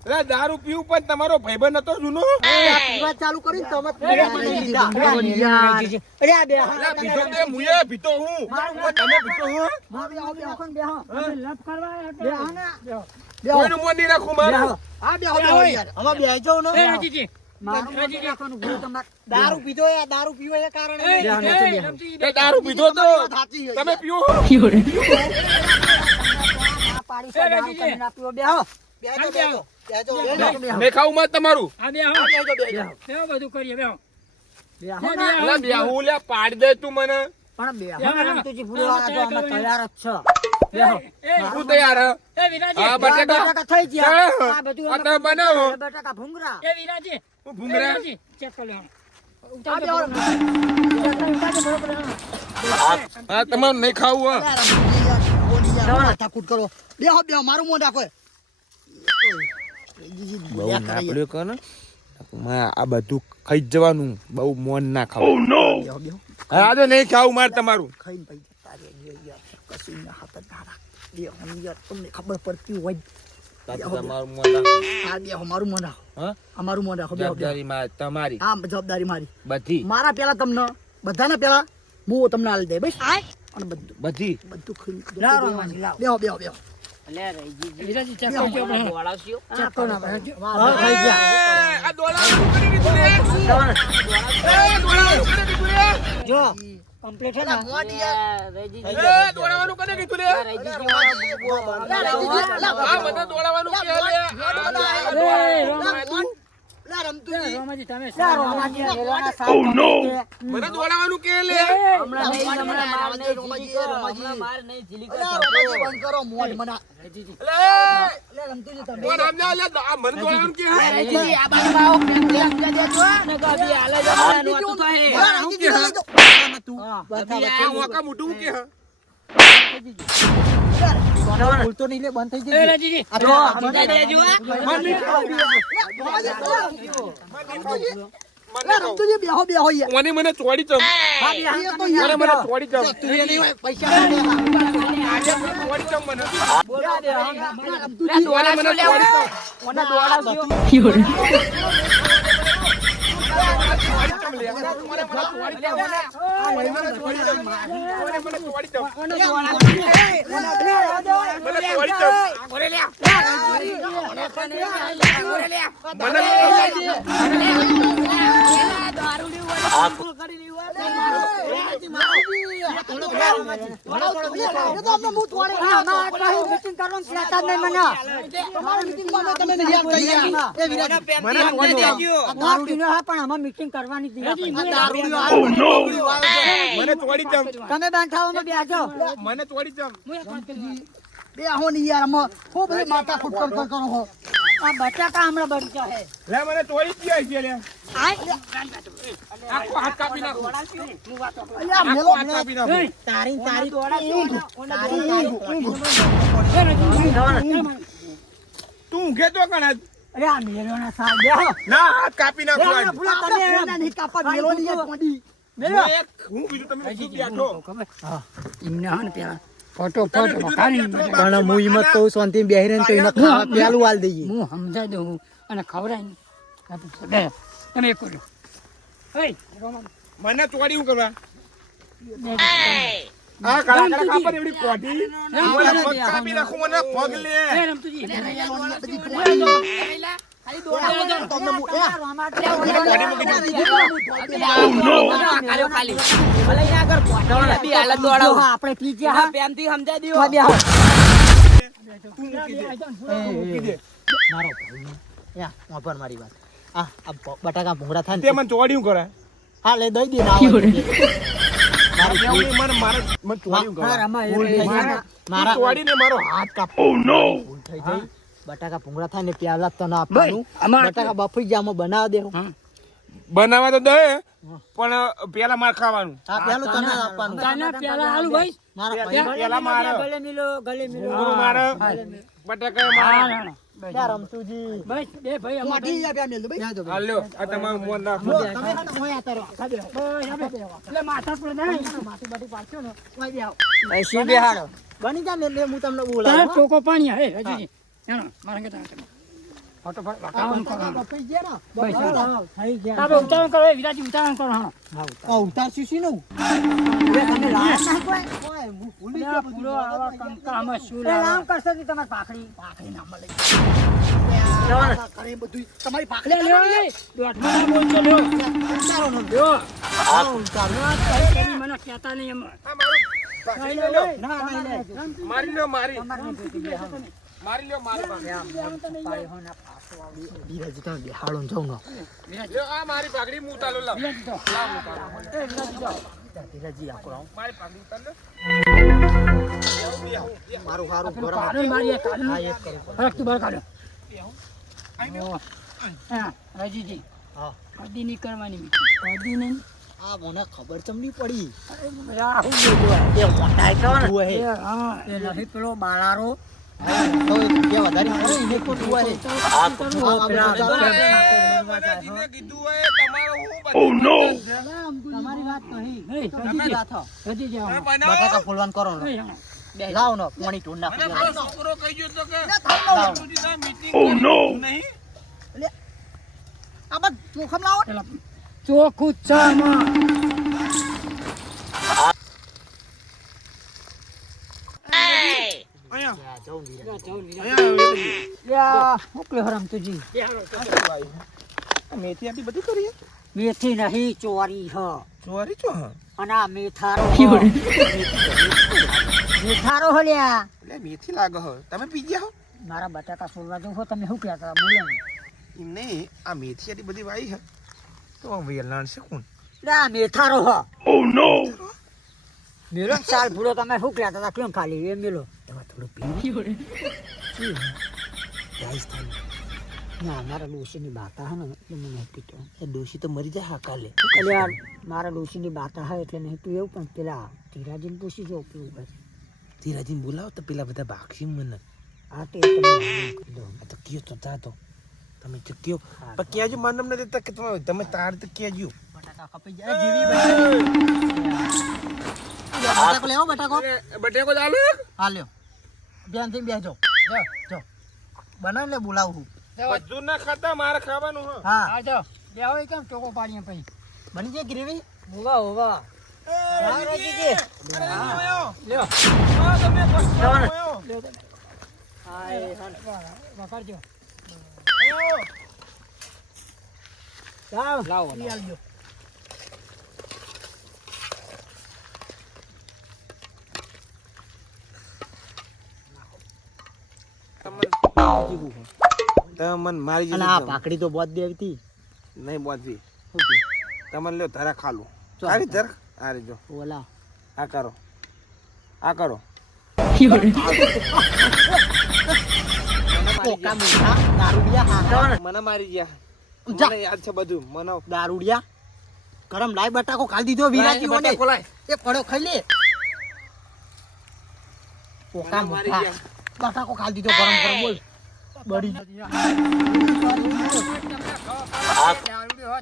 એટલે દારૂ પીવું પણ તમારો ભાઈબંધ હતો જૂનો. પીવા ચાલુ કરી તમે એટલે પીધો તે મુએ પીતો હું. તમે પીતો હું. અમે લપ કરવા આવ્યા હતા. કોઈનું મોં નહીં રાખું મારું. હા બેહો યાર અમે બેહી જાવ ને એ રજીજી, દારૂ પીધો યાર દારૂ પીવો એ કારણે રમજી, એ દારૂ પીધો તો સાચી તમે પીવો. નહીં ખાવું મત તમારું. આ બેહો. બેહો, બધું કરીએ, બેહો. એટલે બેહું લે પાડી દે તું મને. શું તૈયાર હે? એ વિરાજી, હા બટેકા આ તમે બનાવો. એ વિરાજી, હું ભૂંગરા. વિરાજી, ચેક કરી લો. હા તમારું નહીં ખાવું હે. માથાકૂટ કરો બેહો બેહો મારું મોં રાખો બહુ ના પડ્યો કે ને આ બધું ખાઈ જ જવાનું. બહુ મોન ના ખાવું. હા તો નહીં ખાવું મારે તમારું. ખાઈને પૈ જતા રહેજો યાર કશું ના હાથ ના રાખ બેહો યાર તમને ખબર પડતી હોય તમારું મોન રાખો. આ બેહો મારું મોં રાખો હા અમારું મોં રાખો બેહો બેહો. જવાબદારી તમારી હા જવાબદારી મારી બધી મારા પેલા તમને બધાને પેલા હું તમને આલી દે બસ અને બધું બધી બધું ખાઈ બેહો બેહો બેહો વિરાજી, ચેક કરી લો. દોડાવશો? ચેક કરો ના, બેહો. ખાઈ ગયા આ દોડાવાનું કરી દીધું રે. દોડાવાનું કરી દીધું રે. જો કમ્પ્લીટ છે ને. દોડાવાનું કરી દીધું રે. આ મને દોડાવાનું કે લે. રોમાજી, તમે મને દોડાવાનું કે લે. હમણાં માર નહીં જીલી લે કોણ આમને લે આ મને દોડાવાનું કે હે? આ વાંકા મોઢું કે હે? બોલતો નહીં લે બંધ થઈ એ જાય રજીજી, મને નહીં ખાવું. રમતુજી બેહો બેહો યાર મને ચોડી ચમ. મને ચોડી ચમ. પૈસા આજે મને ચોડી ચમ મને. મને ચોડી ચમ. મીટિંગ કરવાની જ નહીં. મને ચોડી ચમ. તમે બાંધાવામાં બેસો. મને ચોડી ચમ. બેહો ની યાર અમે ખૂબ બધી માથા ફૂટ કરો હો આ બટાકા હમણાં બની જશે. લે મને ચોડી જ જાય છે લે. આખો હાથ કાપી નાખો. અલ્યા મેલો હાથ કાપી નાખો. તારી તું ઊંઘે તો કણ આજ? અરે આ મેલોના સાહેબ બેહો. ના હાથ કાપી નાખો આજ. નહીં કાપા મેલો ની યાર કોડી હું બીજું તમે શું બેઠો? એમને હા ને પેલા ફટોફટ વખાણી પણ હું હિંમત કહું શાંતિ બેહી રહીને તો એને ખાવા પેલું હાલ દઈએ હું સમજાઈ દઉં અને ખવડાય ને તમે એક કરો મને ચોરી હું કરવા આ કાળા કાળા કાપડ એવડી કોટી મને પગ કાપી નાખું મને પગ લે રમતુજી આપણે પીજ્યા પ્રેમથી સમજાઈ દો મારો યા વાપર મારી વાત આ બટાકા ભૂંગળા થાય તે મને ચોરી હું કરે હા લે દઈ દે મારા ચોરીને મારો હાથ કાપ બટાકા ભૂંગળા થાય ને પ્યાલા તને આપવાનું બટાકા બફી જામો બનાવ દે બનાવવા તો દે પણ પેલા માર ખાવાનું આ પેલું તને આપવાનું પેલા હાલું ભાઈ પેલા મારે ગલે મિલો ગુરુ મારે બટાકા મારે યાર રમતુજી બસ બે ભાઈ અમારી હાલ્યો આ તમારું મોન નાખો એટલે માથા પર નહીં માથું બાટું પાછો ને એસી બેહાડો બની જા ને એટલે હું તમને તારે બોલાવું ટોકો પાણી હે હજી એનો મારા કે તમે ફટોફટ વખાણ કરો બફી ગયા બસ થઈ ગયા તારે ઉતાવળ કરો વિરાજી ઉતાવળ કરો હા ઉતાર શીશી નું પૂરો આવા કંકામાં શું લાવ કરશે તમારી પાખડી ના મળે તમારી લે લે દોઢમાં બોલજો લ્યો લ્યો મને કહેતા નહીં એમ મારી લ્યો મારી લ્યો મારી ધીરજી તમે બેહાડો ને જાઉં લ્યો આ મારી પાઘડી હું ઉતારો લાવ ધીરજી આખો મારી પાઘડી ઉતાર લે મારું સારું ગરમ કાઢો મારી કાઢો હા એક કરો ફરક તું બહાર કાઢો હા રાજીજી હા કદી નહીં કરવાની કદી નહીં આ મને ખબર ચમની પડી રાહુલ એ મોટા કેવો ને હા એ નહીં પેલો બાળારો તો કે વધારે કરો એને તો તું હે રાજીને કીધું હોય તમારો હું તમારી વાત નહીં તમે રાજી જાઓ બટાકા ફૂલવાન કરો ને લાવ ને પાણી ઢોળ નાખો છોકરો કહી ગયો તો કે મીટિંગ નહીં આ બસ ચોખમ લાવો ચોખ્ખું ચામાં મોકલે હરામ તુજી મેથી આપી બધું કરીએ મેથી નહીં ચોરી હ ચોરી છો અને આ મેથારો મેથારો હલ્યા એટલે મેથી લાગે હો તમે પી ગયા હો મારા બટાકા સોલવા જો હો તમે શું કહેતા બોલો ને એમ નહીં આ મેથી આટલી બધી વાઈ હે તો વેલણ છે કોણ આ મેથારો હ મેલો સાલ ભૂલો તમે શું કહેતા હતા કેમ ખાલી એ મેલો એમાં થોડું પી ના મારા ડોશીની બાતા હે ને એટલે મને નહીં પીતો એ ડોશી તો મરી જાય હા કાલે કલ્યાણ મારા ડોશીની બાતા હોય એટલે નહીં તું એવું પણ પેલા ધીરાજીને પૂછી જો પીવું પછી ધીરાજીને બોલાવો તો પેલા બધા ભાગશી મને હા તે તમે કરી દો આ તો કયો તો જા તો તમે તો કયો પણ કહેજો માનમ નથી તો કે તમે તાર તો કહેજો બટાકા ખપી જાય જીવી બટાકો લેવો બટાકો બટેકો ચાલુ હા લ્યો ધ્યાનથી બેસજો જો બનાવ લે બોલાવું બધું ના ખાતા મારે ખાવાનું હો હા હા જો બે હોય કેમ ટોકો પાડીએ પછી બની જાય ગ્રેવી હોવા હોવા લ્યો તમે વખાડજો લાવો તમે મને મારી અને આ પાકડી તો બોધ દેવી હતી નહીં બોધી ઓકે તમે લ્યો ધરા ખાલું આવી ધર આ રેજો ઓલા આ કરો આ કરો કોકા મુઠા દારૂડિયા હા મને મારી ગયા જા. મને યાદ છે બધું મને દારૂડિયા ગરમ લાઈ બટાકો ખાલી દીધો વિરાજીઓને ખોલાય એ પડો ખાઈ લે કોકા મને મારી મુઠા ગયા બટાકો ખાલી દીધો ગરમ ગરમ બોલ બળી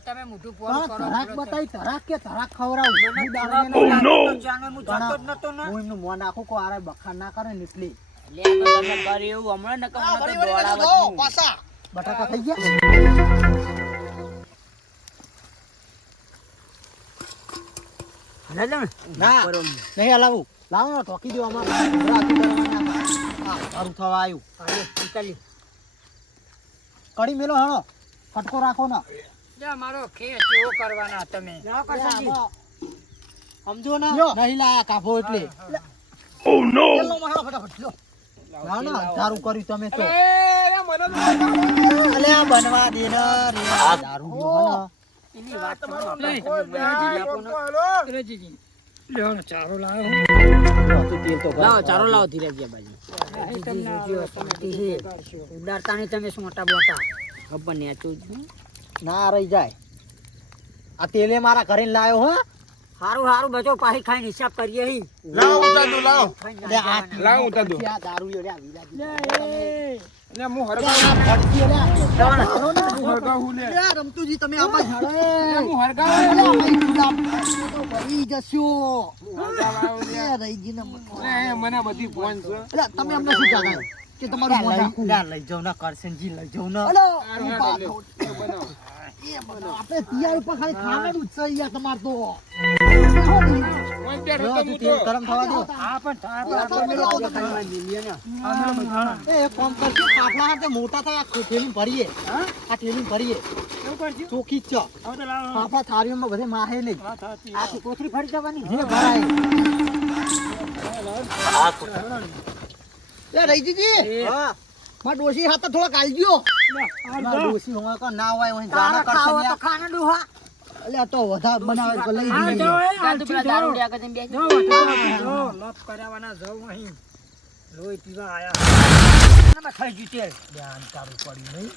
તમે મોઢું તરાક બતાવી તરાક કે તરાક ખવડાવું હું દારૂડિયાનો હું એમનું મોં નાખું કો આરે બખાર ના કરે ને એટલે બટાકા થઈ ગયા ના નહીં હલાવું લાવો ને ટોકી દો અમારે સારું થવા આવ્યું કડી મેલો હાણો ફટકો રાખો ને મારો ખેસ એવો કરવાના તમે સમજો ને નહીં લાયા કાફો એટલે ના ના સારું કર્યું તમે તો અલ્યા બનવા દે ને રે દારૂ પીવો ને એની વાત ચારો લાવો ચારો લાવો ધીરજ બાજી ઉડાડતા નહીં તમે શું મોટા બોટા ખબર ને ના રહી જાય આ તેલે મારા ઘરે લાયો હો હારું હારું બચો પાહી ખાઈને હિસાબ કરીએ હી લાવ ઉતાર દો લાવ લે આ લાવ ઉતાર દો આ દારૂ યો લે ને હું હરગા હું હરગાવું લે રમતુજી તમે આમાં ઝાડે હું હરગાવ ભરી જશો રહીજી ને મને બધી ફોન છે તમે અમને શું જાણો કે તમારું મોઢું નાખું લઈ જાવ ના કરશનજી લઈ જાવ ના આપણે તિયાર ઉપર ખાલી ખાવાનું જ છે યાર તમાર તો તેલ ગરમ થવા દો એ કોમ કરશે કાફલા હાથે મોટા થાય આ થેલી ભરીએ આ થેલી ભરીએ ચોખી જ કાફલા થાળીઓમાં બધે માહે નહીં આખી કોથળી ફરી જવાની જે ભરાય એ રહીજીજી હા માં ડોશી હાથ થોડા કાલજો ડોશી હોવા કો ના હોય ઓય જાના કરશે ને ખાના ડોહા એટલે તો વધા બનાવે તો લઈ હા, જઈએ જાઓ, એ, ચાલ તું પેલા દારૂ લ્યા કરીને બેસી જો લપ કરાવવાના જાઉં અહીં લોહી પીવા આયા એનામાં થઈ ગયું તેલ ધ્યાન તારું પડ્યું નહીં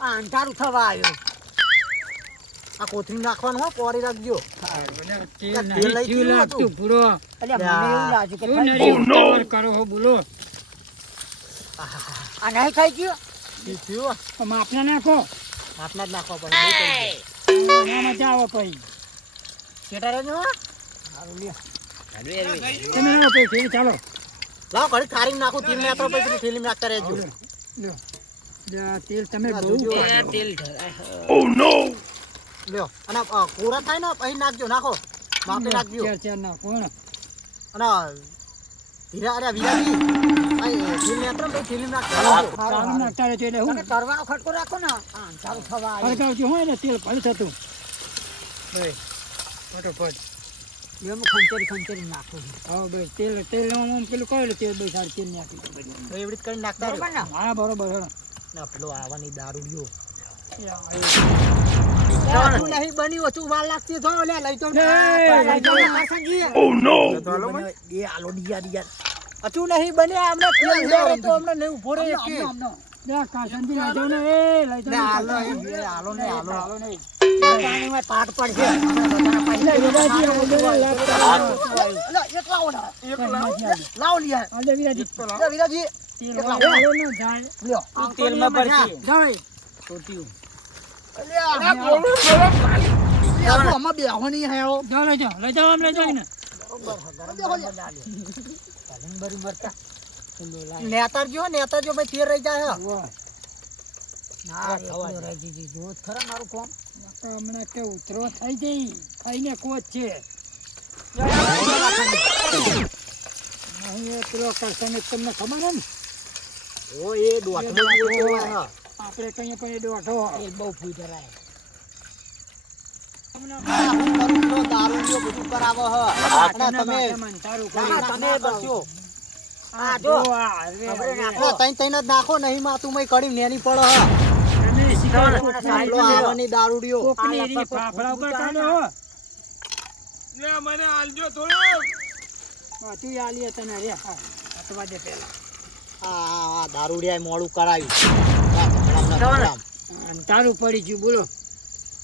આ અંધારું થવા આવ્યો આ કોથળી નાખવાનું હો પોરી રાખજો તેલ તેલ નહીં લઈ કેવું ગયું લાગતું હતું. પૂરો એટલે મને એવું લાગ્યું કે કેવું થઈ નરી ગયું. ઉતાવળ કરો હો બોલો આ નહીં થઈ ગયું થયું તો માપના નાખો હાથના જ નાખવા પડે એના મજા આવે પછી શેટા રહેજો હો. તમે આવો પછી ચાલો લાવ ઘડી ખારી નાખું તીલ ને પછી થેલી નાખતા રહેજો લ્યો જા, તેલ તમે ના, બહુ જોજો. લ્યો અને કોરા થાય ને પછી નાખજો નાખો માપે નાખજો ચાર ચાર નાખો ને અને હીરા અરે વિરાજી થેલી નાખતા પછી થેલી નાખતા ચાલુ નાખતા રહેજો એટલે હું તમે કરવાનો ખટકો રાખો ને આ અંધારું થવા આવ્યું હરગાવજો હોય ને તેલ ભરી થતું ભાઈ ફટોફટ એમ ખંચેરી નાખું હા ભાઈ તેલ તેલ આમ પેલું કહો એટલે તેલ ભાઈ સારું તેલ નાખી દો બધું. તો એવી રીતે કરીને નાખતા બરોબર ને હા બરોબર હેડો. ના પેલો આવવાની દારૂડિયો એ આ હજુ નહીં બન્યું હજુ વાર લાગતી તો લે લઈ તો એ, લઈ જાઓ. એ આલો ડિયા હજુ નહીં બન્યા અમને તેલ ઉડાડે તો અમને નહીં ઉભો રહે કે જા, કાસંદી લઈ જાઓ ને એ લઈ ને જાઓ આલો એ આલો ને આલો હાલો નહીં. પાણીમાં પાટ પડશે એટલે વિરાજી આ બધું લાગતા રહો. લે એક લાવો ને લાવો લિયા આજે વિરાજી લે વિરાજી તેલ વાળો ન જાય. લ્યો તેલમાં પડશે જાય. ખોટ્યું. આમાં બેહવાની હે ઓ જાઓ લઈ જાઓ લઈ જાઓ આમ લઈ જાઓ ને નેતારજો ભાઈ તેર રહી જાય હે. ના એકલો રહી જીજી જો ખરા મારું કોમ તો હમણાં કે ઉતરો થઈ જઈ ખાઈને કોચ છે અહીં એ પેલો કરશે તમને ખબર હે ને ઓ એ દોઢનો બોલતો હે આપણે કહીએ પણ એ દોઢો એ બહુ ફૂઈ કરાય દારૂ બધું કરાવો હે અને તમે તારું તમે બસ્યો આ જો તઈ તઈ જ નાખો નહીં માતું મય કડી નેની પડો હે તમે શીખવાડો પેલો આવવાની દારૂડિયો કોકની રી ફાફડા ઉપર કાઢો હો. લે મને આલજો થોડું હા, તું આલી તને રે હા અટવા દે પેલા આ દારૂડિયાએ મોડું કરાવ્યું આમ તારું પડી ગયું બોલો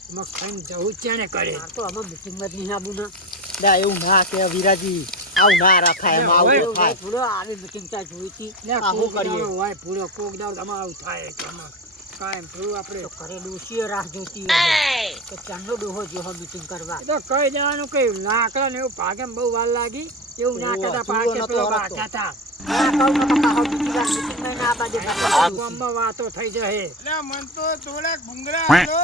મગ ખાઈને જવું જ છે ને કરે આ તો અમે મિટિંગમાં જ નહીં આવું ને એવું ના કે વિરાજી આવું ના રખાય એમ આવું હોય, થાય થોડો આવી meeting ત્યાં જોઈ હતી. આ શું કરીએ હોય પૂરો કોક દાડો તમારે આવું થાય કે આમાં કાયમ થોડું આપણે તો ઘરે ડોશીએ રાહ જોતી હશે કે ચાંદલો ડોહો જેવો meeting કરવા. એ તો કહી દેવાનું કે લાકડા ને એવું ભાગે બહુ વાર લાગી એવું ના કરતા ચૂલો પાકે નતો પેલો હરખતો. ભાગ્યા હતા. ના કહું તો પાછો બીજી વાર meeting માં ના બાજુ આ ગામમાં વાતો થઈ જશે. એટલે મન તો થોડાક ભૂંગળા આલો.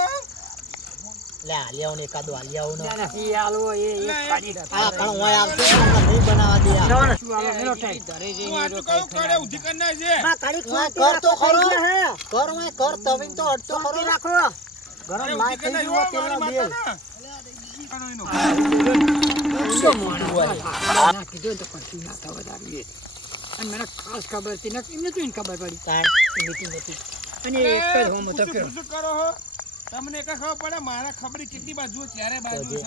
લે આલિયાઓ ને એકાદો આલિયાઓ નો જ્યાં નથી આલવો એ એક પાડી દે. આ કણ હોય આવશે હમણાં નહીં બનાવવા દે આ. શું આલો મેલો ટાઈમ. હું આટલું કહું કરે ઉધી કરી નાખજે. માં કાળી ઓય, ખોટી કર તો રાખો, ખરો. પૈસા હે. કર હોય કર તવીન તો અડતો ખરો શાંતિ રાખો. ગરમ અરે લાય ઉધી થઈ કરી ગયો નાખજો, તેલનો મારી બેલ માતાના. ના કીધું તો કશું ના થવા દાડીએ. અને મને ખાસ ખબર હતી ને એમને તો એને ખબર પડી તાણ મીટિંગ હતી અને એક જ હોમ હતો કે પૂછું કરો હો. તમને એક ખબર પડે મારા ખબરી કેટલી બાજુ ચારે બાજુ છે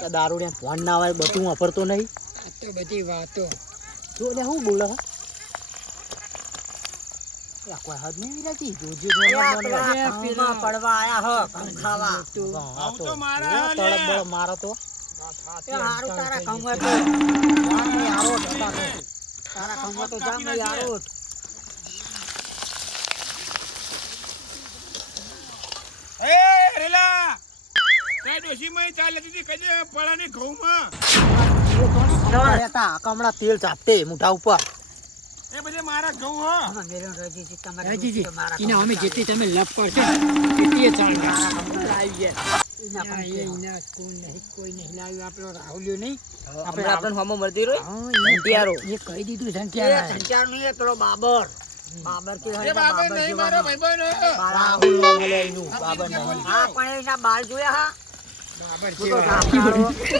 તો દારૂડિયા ફોન ના આવે બધું વાપરતો નહીં આ તો બધી વાતો જો લે હું બોલે હે યા કોઈ હદ નહીં વિરાજી જોજે પેલા ઘઉંમાં પડવા આયા હો, ઘઉં ખાવા. આવું તો મારા હાલે. તળપ બળપ મારો તો એ હારું તારા ઘઉંમાં તો જામણી આરોટ હતા તો. તારા ઘઉંમાં તો જામણી આરોટ. એ રેલા કઈ ડોશીમાં ચાલે દીધી કઈ દે પડાની ઘઉંમાં રહેતા કમળા તેલ ચાપતે મોઢા ઉપર એ બધે મારા ઘઉં હો. આમાં મેલો રજીજી તમારે રાજીજી ડોશી મારા એના અમે ઘઉંમાં જેટલી તમે લપ કરશો એટલી ચાલ આવી ગયા એના ના, પણ એના સ્કૂલ નહીં કોઈ નહીં લાવ્યું આપણો રાહુલ્યો નહીં આપણે આપણને હોમો મળતી રહ્યો હા, સંતિયારો. એ કહી દીધું એ સંખ્યા સંચાર નહીં, એ પેલો બાબર બાબર કે એ હોય બાબર બાબર નહીં મારો જેવાનો. ભાઈબંધ. રાહુલ નામ હલે એનું બાબર નહીં હા પણ એના બાલ જોયા હા બાબર તું તો જેવા. ધાફાળો. એ,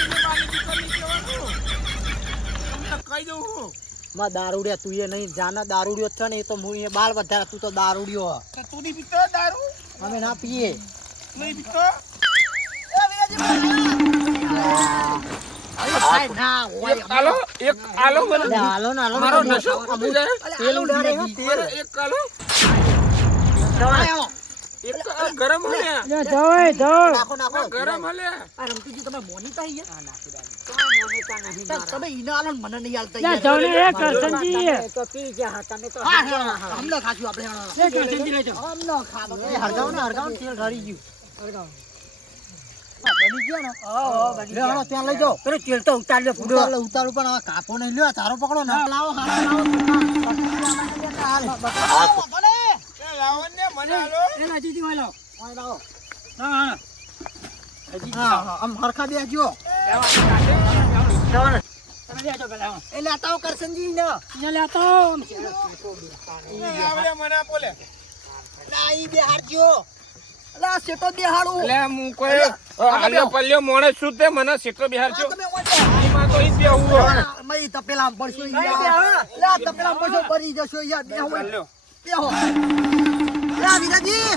એની માલિકી કરી કહેવાનું. તમને કહી દઉં હું. માં દારૂડિયા તું એ નહીં જાના દારૂડિયો છે ને એ તો હું એ બાલ વધારે તું તો દારૂડિયો હ. તો તું નહીં પીતો દારૂ? અમે ના પીએ નહીં પીતો? સાહેબ ના હોય એક આલો, એક આલો મને. અલે હાલો ને હાલો ને મારો તમે નશો ખાઓ. ઉતરી જાય. તેલ ઉડાડે હો, તેલ. મારે એક આલો. એક તો આ ગરમ હલ્યા. લે, જવાય, જાઓ. નાખો નાખો ગરમ હલ્યા. આ રમતુજી તમે મોનીતા હી તમારે મોનિકા નહીં મારા. તમે ઈને આલો ને મને નહીં આલતા લે, યાર. જાઓ ને, એ કરશનજી. તમે તો પી ગયા તમે તો હા, હગ્યા હા, હા. અમને ખાશું આપણે લે, કરશનજી લઈ જાઓ. અમને ખાવા એ હરગાવ ને તેલ ઢળી ગયું હરગાવ. હા, બની ગયો ને બની લે હાલો ત્યાં લઈ જાઓ પેલો તેલ તો ઉતાર લે પૂરો. ઉતારું પણ આ કાપો નહીં લ્યો તારો પકડો ને લાવો હાલો લાવો એ લાવો ને મને આલો. લે, રાજીજી, વાળો. લાવો હા, હા. હા હા આમ હરખા બેસજો તમે લેજો પેલા, હા. એ લેતા આવો કરશનજી ને એને લેતો આવો. એ આવડે મને આપો લે. ના ઈ બેહાડજો અલા સેટો બેહાડો એટલે હું કોઈ હાલ્યો પલ્યો મોણસ છું તે મને સીટો બિહાર છો. એમાં તો ઈ બેહું હો. મય તપેલા પડશો યાર લા તપેલા પડશો પડી જશો યાર બેહો હાલ્યો. બેહો લા વિરાજી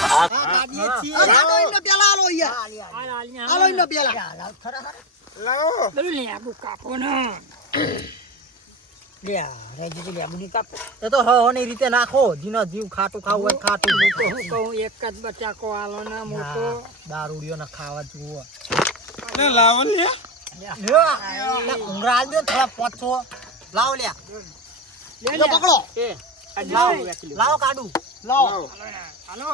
હા કાઢીએ છીએ આલો ઇને પેલા આલો યાર હાલ, હાલ, ને આલો ઇને પેલા લાવો. પેલું લેબુ કાપો ને. લે રેજીજી લેબુ ની કાપ. એ તો હવાની રીતે નાખો જીનો જીવ ખાટું ખાવું હોય ખાટું હું તો શું કહું, એક જ બચાકો આલો ને મોટો. દારૂડિયો ના ખાવા જુઓ લે લાવો લે. ઉંગરા આલ દો થોડા 500 લાવ લ્યા લે, લો લે. પકડો લાવો. લાવો કાઢું લાવો હાલો.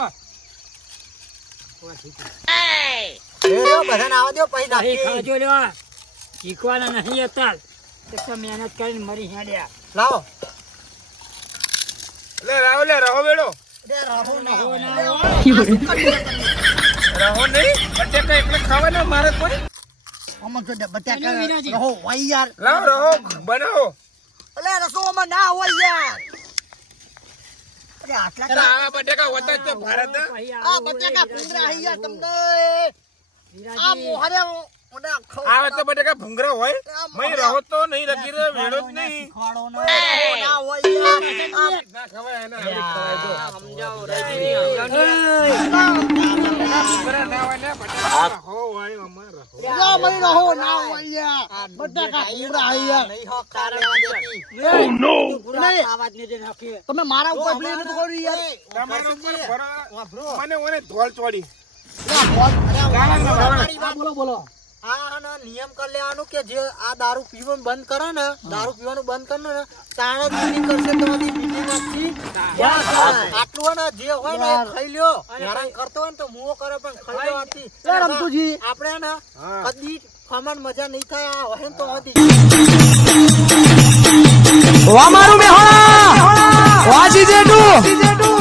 એ બધાને આવા દો પછી નહીં નાખી ખાજો લેવા. શીખવાના નહીં હતા. એક તો મહેનત કરીને મરી હેડ્યા. લાવો લે રાહો લે રહો બેડો. દે રહો ના હો ના હોય. હોય. રહો નહીં બટેકા એકલે ખાવાના મારે કોઈ. આમાં તો બટાકા અલે વિરાજી. રહો હોય યાર લાવો રહો બનાવો. અલે રસોમાં ના હોય યાર અરે આટલા અરે આવા બટેકા હોતા જ તો ભારત. પછી આ આવું બટાકા હોય, પૂંગરા હી યાર તમને આ વિરાજી. મોહરે ઓડા ખાવ આવે તો બટેકા ભૂંગરા હોય. મય રહો તો નહીં લગી રહ્યો વેડો જ નહીં. ખાડો ના હોય યાર ના ખવાય એના હાલી ખવાય જો. સમજાવો રજની, ભૂંગરા ના હોય ને બટેકા રહો હોય અમાર રહો. આ મય રહો ના હોય યાર બટાકા પૂંગરા હી યાર નહીં હક તારવા દેતી પૂરા ખાવા જ નહીં દે નાખીએ. તમે મારા ઉપર બ્લેમ તો કરો યાર તમારા ઉપર મને ઓને ધોળ ચોડી. આ બોલો બોલો આના નિયમ કરી લેવાનું કે જે આ દારૂ પીવાનું બંધ કરે ને દારૂ પીવાનું બંધ કરે ને તાણે જ meeting કરશે તમારી meeting આખી આટલું હોય ને જે હોય ને એ ખાઈ લ્યો હેરાન કરતો હોય ને તો મુઓ કરે પણ ખાઈ લ્યો આથી રમતુજી આપણે ને કદી ખમણ મજા નહીં થાય આ હોય ને તો હતી વામારું મેહોણા વાજી જેટુ